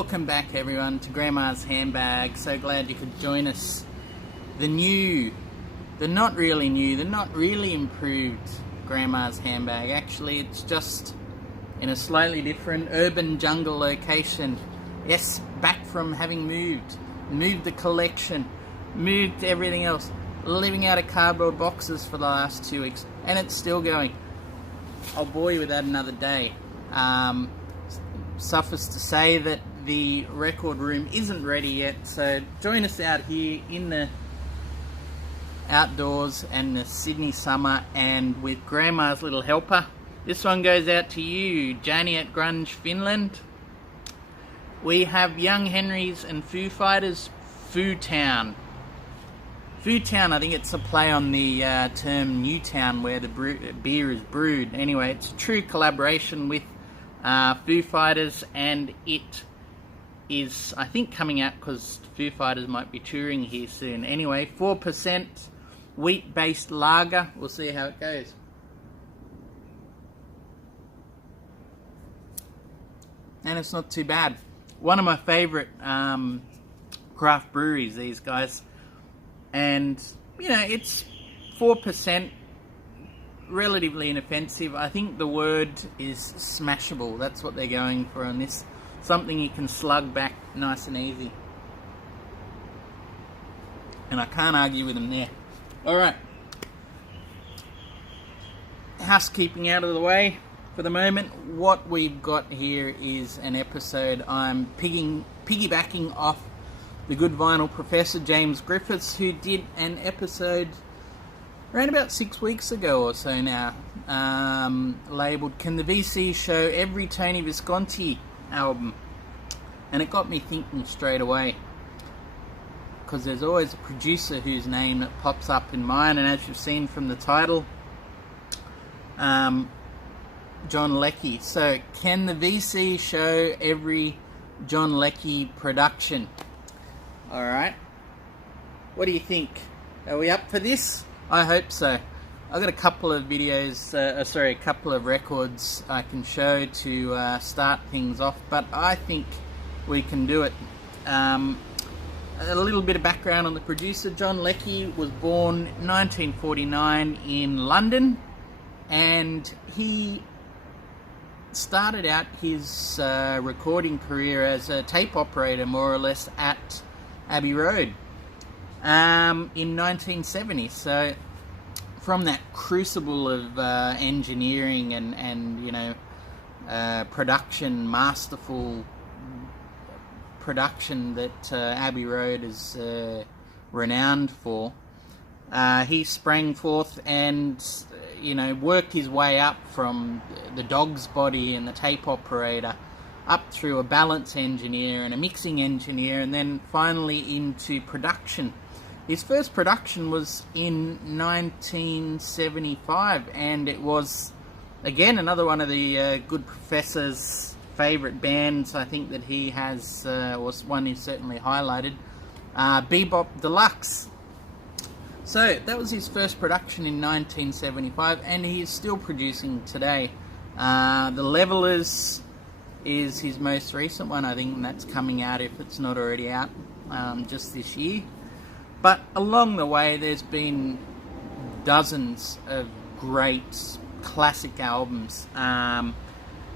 Welcome back everyone to Grandma's Handbag. So glad you could join us. The not really improved Grandma's Handbag. Actually, it's just in a slightly different urban jungle location. Yes, back from having moved the collection, moved everything else, living out of cardboard boxes for the last 2 weeks, and it's still going. I'll bore you with that another day. Suffice to say that the record room isn't ready yet, so join us out here in the outdoors and the Sydney summer, and with Grandma's little helper. This one goes out to you, Jani at Grunge, Finland. We have Young Henrys and Foo Fighters, Foo Town. Foo Town, I think it's a play on the term Newtown, where the beer is brewed. Anyway, it's a true collaboration with Foo Fighters, and it is, I think, coming out because Foo Fighters might be touring here soon. Anyway, 4% wheat-based lager. We'll see how it goes. And it's not too bad. One of my favourite craft breweries, these guys. And, you know, it's 4%, relatively inoffensive. I think the word is smashable. That's what they're going for on this. Something you can slug back nice and easy. And I can't argue with them there. Alright. Housekeeping out of the way for the moment. What we've got here is an episode I'm piggybacking off the good vinyl professor James Griffiths, who did an episode around about 6 weeks ago or so now, labelled "Can the VC Show Every Tony Visconti Album?" And it got me thinking straight away, because there's always a producer whose name that pops up in mine, and as you've seen from the title, John Leckie. So, can the VC show every John Leckie production? Alright, what do you think? Are we up for this? I hope so. I've got a couple of videos, a couple of records I can show to start things off, but I think we can do it. A little bit of background on the producer. John Leckie was born 1949 in London, and he started out his recording career as a tape operator, more or less, at Abbey Road in 1970. So from that crucible of engineering and you know, production, masterful production that Abbey Road is renowned for, he sprang forth and, you know, worked his way up from the dog's body and the tape operator up through a balance engineer and a mixing engineer, and then finally into production. His first production was in 1975, and it was, again, another one of the good professor's favourite bands, I think, that he has, was one he's certainly highlighted, Bebop Deluxe. So that was his first production in 1975, and he is still producing today. The Levelers is his most recent one, I think, and that's coming out, if it's not already out, just this year. But along the way, there's been dozens of great classic albums,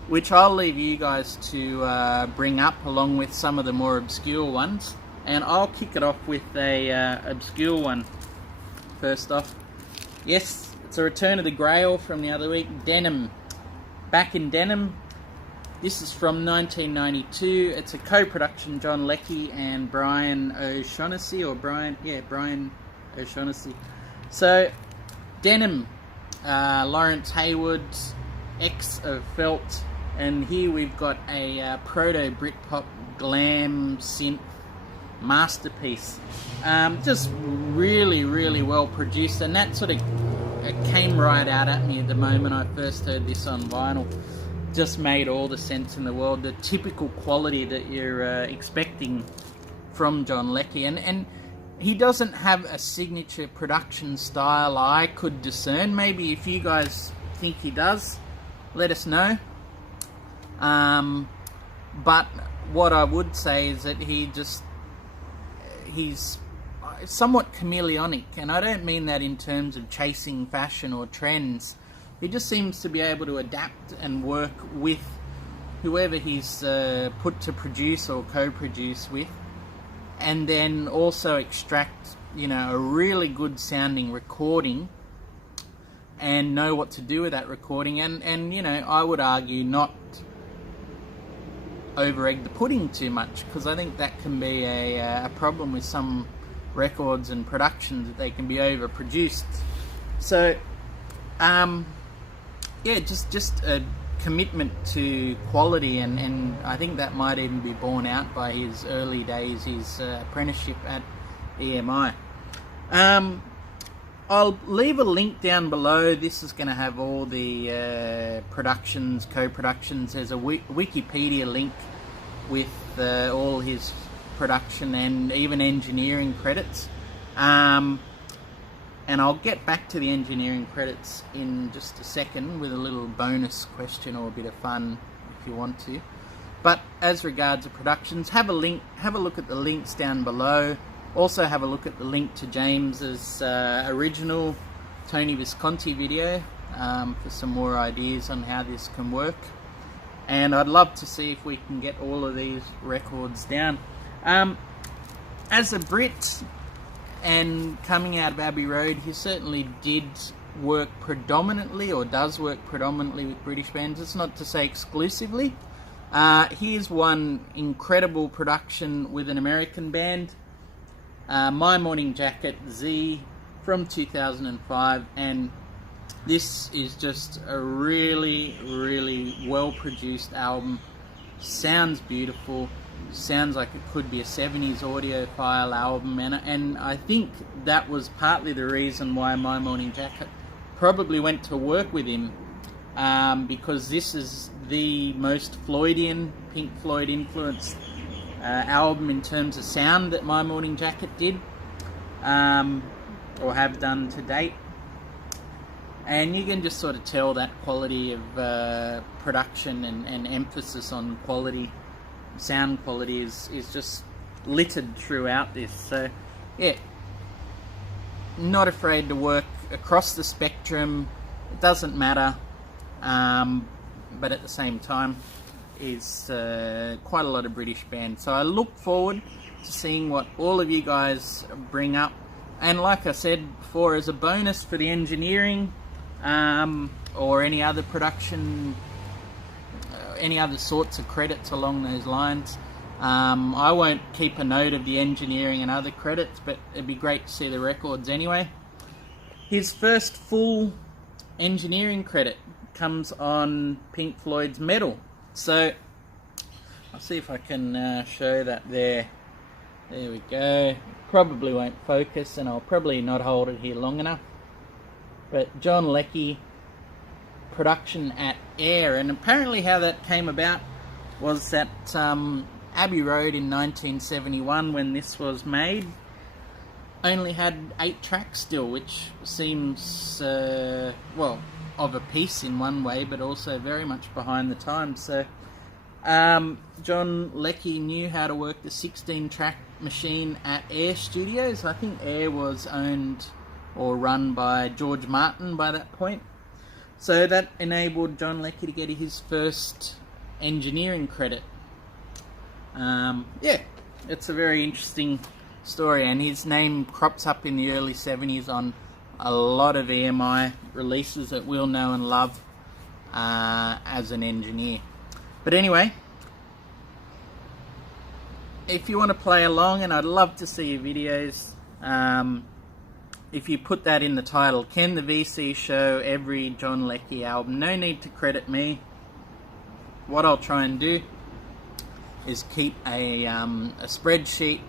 which I'll leave you guys to bring up, along with some of the more obscure ones. And I'll kick it off with a obscure one. First off, yes, it's a return of the Grail from the other week, Denim. Back in Denim. This is from 1992. It's a co-production, John Leckie and Brian O'Shaughnessy, Brian O'Shaughnessy. So, Denim, Lawrence Haywood, ex of Felt, and here we've got a proto-Britpop glam synth masterpiece. Just really, really well produced, and that sort of came right out at me the moment I first heard this on vinyl. Just made all the sense in the world. The typical quality that you're expecting from John Leckie, and he doesn't have a signature production style I could discern. Maybe if you guys think he does, let us know. But what I would say is that he's somewhat chameleonic, and I don't mean that in terms of chasing fashion or trends. He just seems to be able to adapt and work with whoever he's put to produce or co-produce with, and then also extract, you know, a really good sounding recording and know what to do with that recording, and you know, I would argue not over egg the pudding too much, because I think that can be a problem with some records and productions, that they can be overproduced. So yeah, just a commitment to quality, and I think that might even be borne out by his early days, his apprenticeship at EMI. I'll leave a link down below. This is going to have all the productions, co-productions. There's a Wikipedia link with all his production and even engineering credits. And I'll get back to the engineering credits in just a second with a little bonus question or a bit of fun if you want to. But as regards to productions, have a look at the links down below. Also have a look at the link to James's original Tony Visconti video for some more ideas on how this can work. And I'd love to see if we can get all of these records down. As a Brit and coming out of Abbey Road, he certainly did work predominantly, or does work predominantly, with British bands. It's not to say exclusively. Here's one incredible production with an American band, My Morning Jacket, Z, from 2005, and this is just a really, really well-produced album. Sounds beautiful, sounds like it could be a 70s audiophile album, and I think that was partly the reason why My Morning Jacket probably went to work with him, because this is the most Floydian, Pink Floyd influenced album in terms of sound that My Morning Jacket did, or have done to date. And you can just sort of tell that quality of production and emphasis on quality, sound quality is just littered throughout this. So yeah, not afraid to work across the spectrum. It doesn't matter, but at the same time is quite a lot of British bands. So I look forward to seeing what all of you guys bring up, and like I said before, as a bonus for the engineering or any other production, any other sorts of credits along those lines, I won't keep a note of the engineering and other credits, but it'd be great to see the records anyway. His first full engineering credit comes on Pink Floyd's Metal. So I'll see if I can show that there. There we go. Probably won't focus, and I'll probably not hold it here long enough. But John Leckie, production at Air, and apparently how that came about was that Abbey Road in 1971, when this was made, only had 8 tracks still, which seems, well, of a piece in one way, but also very much behind the times. So John Leckie knew how to work the 16-track machine at Air Studios. I think Air was owned or run by George Martin by that point. So that enabled John Leckie to get his first engineering credit. Yeah, it's a very interesting story, and his name crops up in the early 70s on a lot of EMI releases that we'll know and love as an engineer. But anyway, if you want to play along, and I'd love to see your videos, if you put that in the title, Can the VC Show Every John Leckie Album? No need to credit me. What I'll try and do is keep a spreadsheet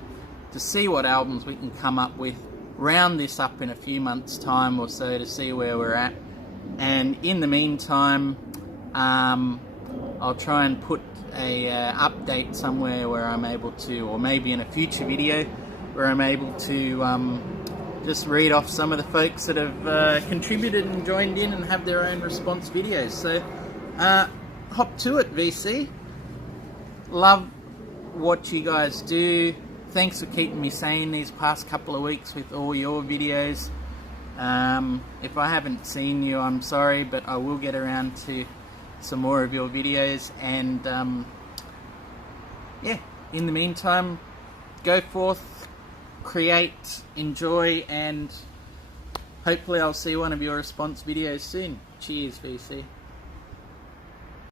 to see what albums we can come up with, round this up in a few months' time or so to see where we're at. And in the meantime, I'll try and put a update somewhere where I'm able to, or maybe in a future video, where I'm able to just read off some of the folks that have contributed and joined in and have their own response videos. So hop to it, VC. Love what you guys do. Thanks for keeping me sane these past couple of weeks with all your videos. If I haven't seen you, I'm sorry, but I will get around to some more of your videos. And yeah, in the meantime, go forth, create, enjoy, and hopefully I'll see one of your response videos soon. Cheers, VC.